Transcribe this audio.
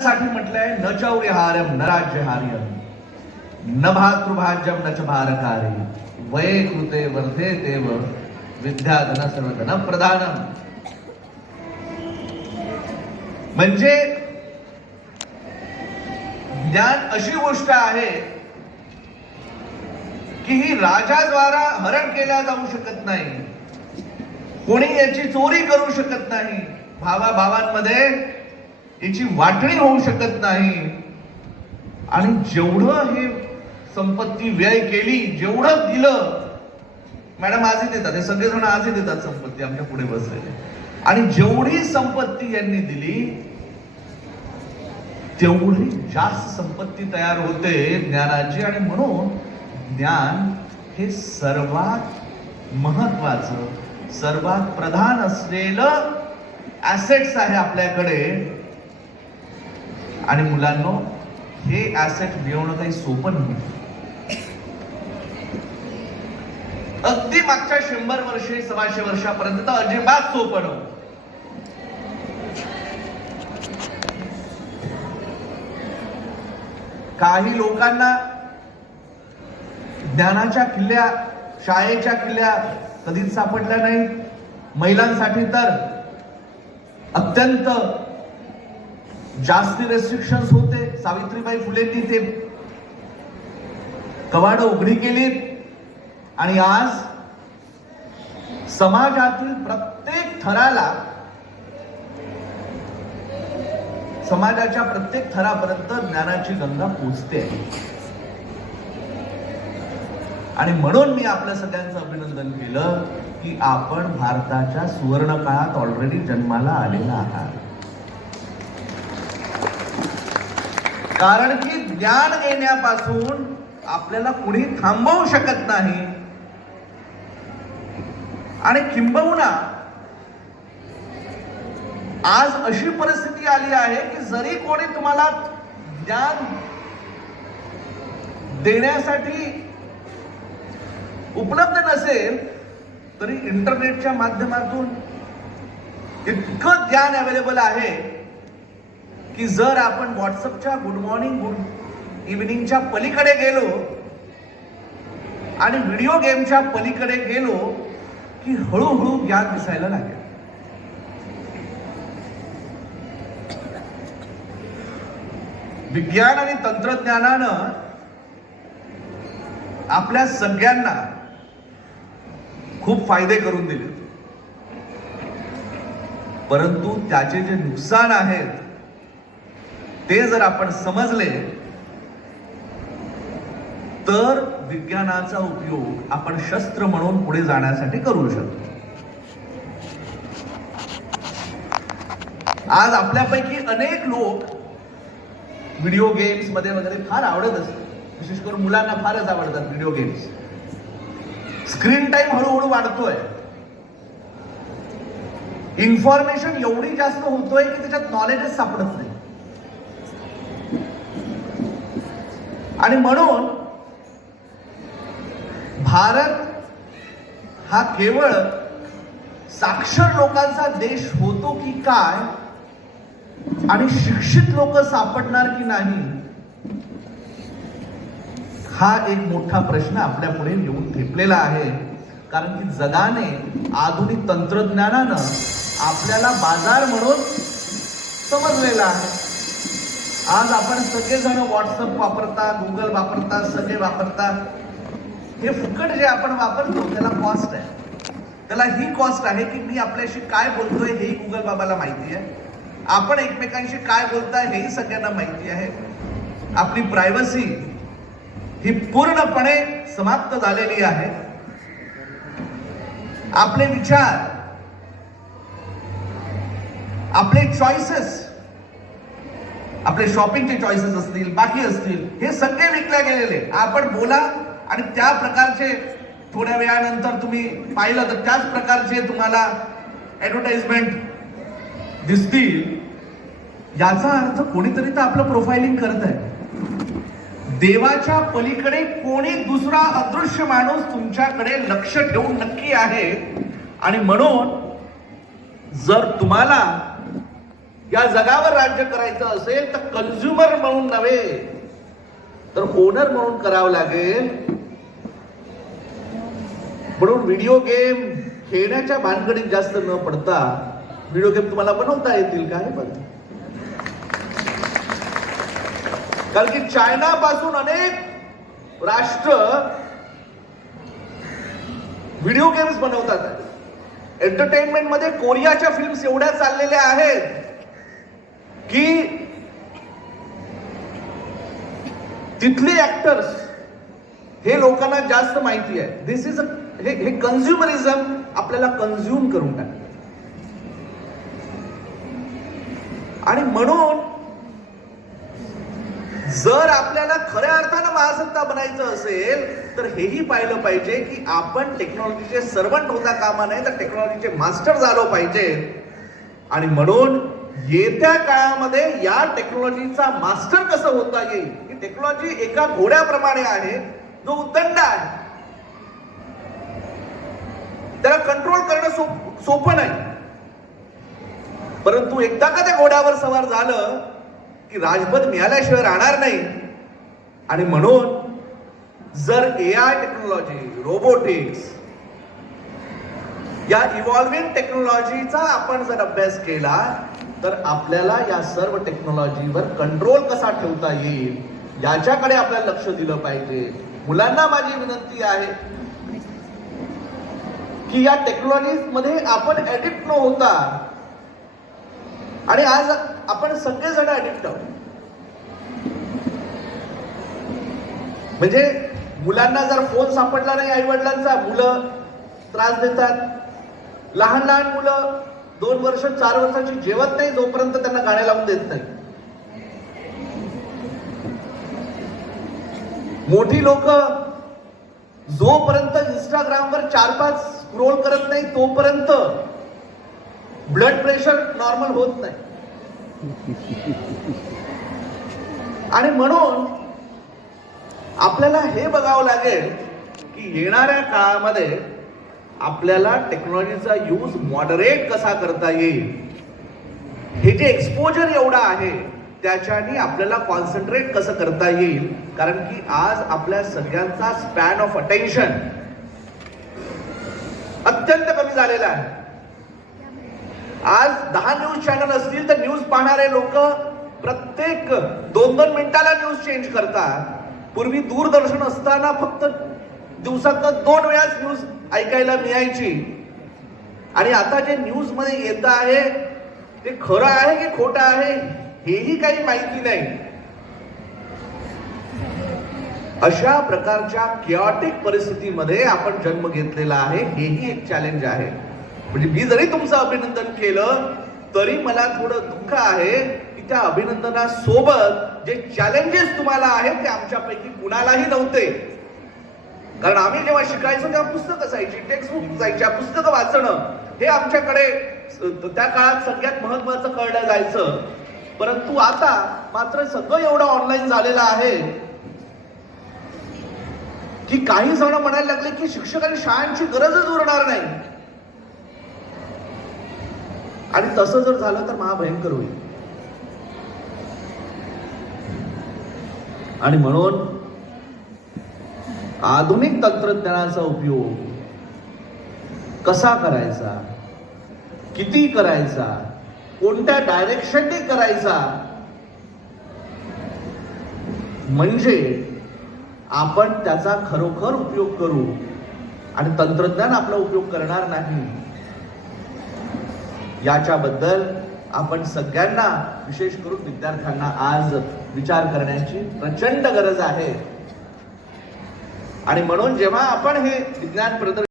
साठी म्हटलंय न चौर्यहार्यम न राज्यहार्यम न भातृभाज्यम न च भारकारी वये कृते वर्धे देव विद्याधन सर्वधन प्रधानम. म्हणजे ज्ञान अशी गोष्ट आहे की ही राजाद्वारा हरण केल्या जाऊ शकत नाही, कोणी याची चोरी करू शकत नाही, भावाभावांमध्ये याची वाटणी होऊ शकत नाही. आणि जेवढं हे संपत्ती व्यय केली, जेवढं दिलं, मॅडम आजही देतात, हे सगळेजण आजही देतात संपत्ती आमच्या पुढे बसलेले, आणि जेवढी संपत्ती यांनी दिली तेवढी जास्त संपत्ती तयार होते ज्ञानाची. आणि म्हणून ज्ञान हे सर्वात महत्वाचं, सर्वात प्रधान असलेलं ऍसेट्स आहे आपल्याकडे. आणि मुलांनो, हे ऍसेट मिळवणं काही सोपं नाही. अगदी मागच्या 100 वर्षे 125 वर्षापर्यंत तर अजिबात सोपं नव्हतं. काही लोकांना ज्ञानाच्या किल्ल्या, शाळेच्या किल्ल्या कधीच सापडल्या नाही. महिलांसाठी तर अत्यंत जास्ती रेस्ट्रिक्शन्स होते. सावित्रीबाई फुलेंनी ते कवाडं उघडी केलीत. आणि आज समाजातील प्रत्येक थराला, समाजाच्या प्रत्येक थरापर्यंत ज्ञानाची गंगा पोचते. आणि म्हणून मी आपल्या सगळ्यांचं अभिनंदन केलं की आपण भारताच्या सुवर्ण काळात ऑलरेडी जन्माला आलेला आहात. कारण की ज्ञान येण्यापासून आपल्याला कुणी थांबवू शकत नाही. आणि किंबहुना आज अशी परिस्थिती आली आहे की जरी कोणी तुम्हाला ज्ञान देण्यासाठी उपलब्ध नसेल तरी इंटरनेटच्या माध्यमातून इतकं ज्ञान अवेलेबल आहे की जर आपण व्हॉट्सअपच्या गुड मॉर्निंग गुड इव्हिनिंगच्या पलीकडे गेलो आणि व्हिडिओ गेमच्या पलीकडे गेलो की हळूहळू ज्ञान दिसायला लागेल. विज्ञान आणि तंत्रज्ञानानं आपल्या सगळ्यांना खूप फायदे करून दिले, परंतु त्याचे जे नुकसान आहेत ते जर आपण समजले तर विज्ञानाचा उपयोग आपण शस्त्र म्हणून पुढे जाण्यासाठी करू शकतो. आज आपल्यापैकी अनेक लोक व्हिडिओ गेम्स मध्ये वगैरे फार आवडत असतात. विशेष करून मुलांना फारच आवडतात व्हिडिओ गेम्स. स्क्रीन टाइम हळूहळू वाढतोय. इन्फॉर्मेशन एवढी जास्त होतोय की त्याच्यात नॉलेजच सापडत नाही. आणि म्हणून भारत हा केवळ साक्षर लोकांचा देश होतो की काय आणि शिक्षित लोक सापडणार की नाही, हा एक मोठा प्रश्न आपल्या पुढे येऊन ठेपलेला आहे. कारण की जगाने आधुनिक तंत्रज्ञानानं आपल्याला बाजार म्हणून समजलेला आहे. आज आपण सगळेजण व्हॉट्सअप वापरता, गुगल वापरता, सगळे वापरता. हे फुकट जे आपण वापरतो त्याला कॉस्ट आहे. त्याला ही कॉस्ट आहे की मी आपल्याशी काय बोलतोय हेही गुगल बाबाला माहिती आहे, आपण एकमेकांशी काय बोलताय हेही सगळ्यांना माहिती आहे. आपली प्रायव्हसी ही पूर्णपणे समाप्त झालेली आहे. आपले विचार, आपले चॉईसेस, आपले शॉपिंगचे चॉईसेस असतील, बाकी असतील, हे सगळे विकल्या गेलेले. आपण बोला आणि त्या प्रकारचे थोड्या वेळानंतर तुम्ही पाहिलं तर त्याच प्रकारचे तुम्हाला ऍडव्हर्टाइजमेंट दिसतील. याचा अर्थ कोणीतरी तर आपलं प्रोफाइलिंग करत आहे. देवाच्या पलीकडे कोणी दुसरा अदृश्य माणूस तुमच्याकडे लक्ष ठेवून नक्की आहे. आणि म्हणून जर तुम्हाला या जगावर राज्य करायचं असेल तर कन्झ्युमर म्हणून नव्हे तर ओनर म्हणून करावं लागेल. म्हणून व्हिडिओ गेम खेळण्याच्या भानगडीत जास्त न पडता व्हिडिओ गेम तुम्हाला बनवता येतील का हे बघा. कारण की चायना पासून अनेक राष्ट्र व्हिडिओ गेम्स बनवतात. एंटरटेनमेंट मध्ये कोरियाच्या फिल्म्स एवढ्या चाललेल्या आहेत की तिथले ऍक्टर्स हे लोकांना जास्त माहिती आहे. दिस इज हे कन्झ्युमरिझम आपल्याला कन्झ्युम करून टाकतं. आणि म्हणून जर आपल्याला खऱ्या अर्थानं महासत्ता बनायचं असेल तर हेही पाहिलं पाहिजे की आपण टेक्नॉलॉजीचे सर्वंट होता कामा नये तर टेक्नॉलॉजीचे मास्टर झालो पाहिजे. आणि म्हणून येत्या काळामध्ये या टेक्नॉलॉजीचा मास्टर कसं होता येईल. ही टेक्नॉलॉजी एका घोड्याप्रमाणे आहे जो उद्दंड आहे. त्याला कंट्रोल करणं सोपं नाही. परंतु एकदा का त्या घोड्यावर सवार झालं की राजपद मिळाल्याशिवाय राहणार नाही. आणि म्हणून जर एआय टेक्नॉलॉजी, रोबोटिक्स या इव्हॉल्विंग टेक्नॉलॉजीचा आपण जर अभ्यास केला तर आपल्याला या सर्व टेक्नॉलॉजीवर कंट्रोल कसा ठेवता येईल याच्याकडे आपल्याला लक्ष दिलं पाहिजे. मुलांना माझी विनंती आहे की या टेक्नॉलॉजी मध्ये आपण ऍडिक्ट न होता. आणि आज आपण सगळेजण ऍडिक्ट आहोत. म्हणजे मुलांना जर फोन सापडला नाही आई वडिलांचा मुलं त्रास देतात. लहान लहान मुलं 2 वर्ष 4 वर्षाची जेवत नाही जोपर्यंत त्यांना गाणे लावून देत नाही. मोठी लोक जोपर्यंत इंस्टाग्रामवर 4-5 स्क्रोल करत नाही तोपर्यंत ब्लड प्रेशर नॉर्मल होत नाही. आणि म्हणून आपल्याला हे बघावं लागेल की येणाऱ्या काळामध्ये आपल्याला टेक्नॉलॉजीचा यूज मॉडरेट कसा करता येईल. हे जे एक्सपोजर एवढा आहे त्याच्याने आपल्याला कॉन्सन्ट्रेट कसं करता येईल. कारण की आज आपल्या सगळ्यांचा स्पॅन ऑफ अटेन्शन अत्यंत कमी झालेला आहे. आज 10 न्यूज चॅनल असतील तर न्यूज पाहणारे लोक प्रत्येक 2-2 मिनिटाला न्यूज चेंज करतात. पूर्वी दूरदर्शन असताना फक्त दिवसात 2 वेळाच न्यूज ऐकायला मिळायची. आणि आता जे न्यूज मध्ये येत आहे ते खरं आहे की खोटं आहे हेही काही माहिती नाही. अशा प्रकारच्या किऑटिक परिस्थितीमध्ये आपण जन्म घेतलेला आहे. हेही एक चॅलेंज आहे. म्हणजे मी जरी तुमचं अभिनंदन केलं तरी मला थोडं दुःख आहे की त्या अभिनंदनासोबत जे चॅलेंजेस तुम्हाला आहेत ते आमच्यापैकी कुणालाही नव्हते. कारण आम्ही जेव्हा शिकायचो तेव्हा पुस्तकं असायची, टेक्स्टबुक जायच्या, पुस्तकं वाचणं हे आमच्याकडे त्या काळात सगळ्यात महत्वाचं कळलं जायचं. परंतु आता मात्र सगळं एवढं ऑनलाईन झालेलं आहे की काही जण म्हणायला लागले की शिक्षक आणि शाळांची गरजच उरणार नाही. आणि तसं जर झालं तर महाभयंकर होईल. आणि म्हणून आधुनिक तंत्रज्ञानाचा उपयोग कसा करायचा, किती करायचा, कोणत्या डायरेक्शनने करायचा म्हणजे आपण त्याचा खरोखर उपयोग करू आणि तंत्रज्ञान आपला उपयोग करणार नाही याच्याबद्दल आपण सगळ्यांना विशेष करून विद्यार्थ्यांना आज विचार करण्याची प्रचंड गरज आहे. आणि म्हणून जेव्हा आपण हे विज्ञान प्रदर्शन